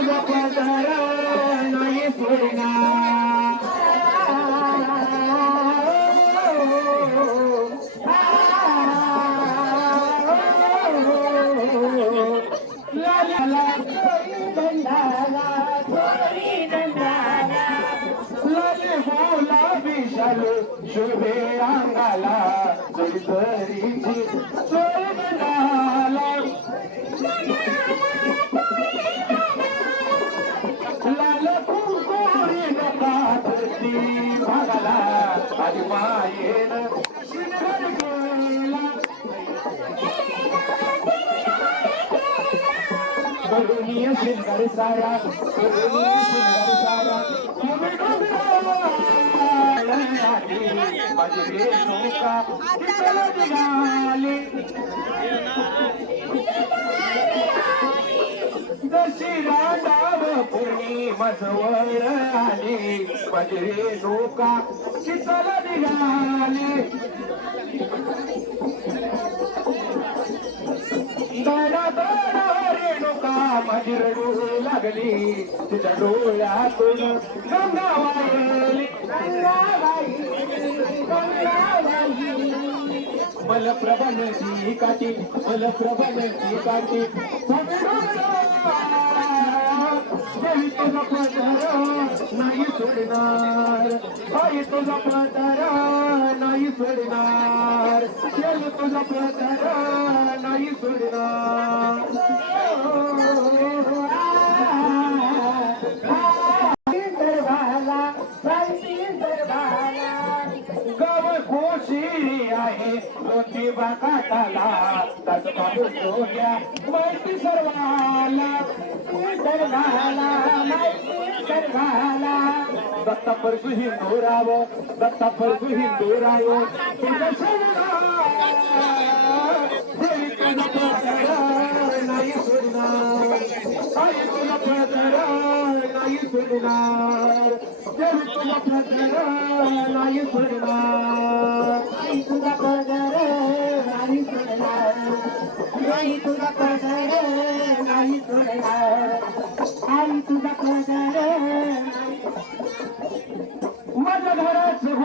तुझा पदर नाही सोडणार लाला दंडाला थोडी दंडाला लाले बोला विशाल शुभे अंगाला जळीची सोडणाला लाल कुंकोरी नकाती भागाला आणि मायेन शिनगर गेला करुणीय शिंगार सारा करुणीय शिंगार सारा माझी रेणुका तिला निघाली जशी रांडाव पौर्णिमा जवळ आली माझी रेणुका तिला निघाली दाडा दाडा रेणुका माझी रडू लागली तिच्या डोळ्यातून गंगा वाहिली मलप्रभनची काठी मलप्रभनची काठी देवी तुझा पदर नाही सोडणार आई तुझा पदर नाही सोडणार देवी तुझा पदर नाही सोडणार गव कोशिरी आहे ज्योतिबा काटाला त्याच बाबू जोड्या माहिती सर्वाला सर्वाला दत्ता परशु हिंदूराव दत्ता परशु हिंदूराव तुझ्या देवी तुझा पदर नाही सोडणार आई तुझा पदर नाही सोडणार देवी तुझा पदर नाही सोडणार आई तुझा पदर नाही सोडणार आई तुझा पदर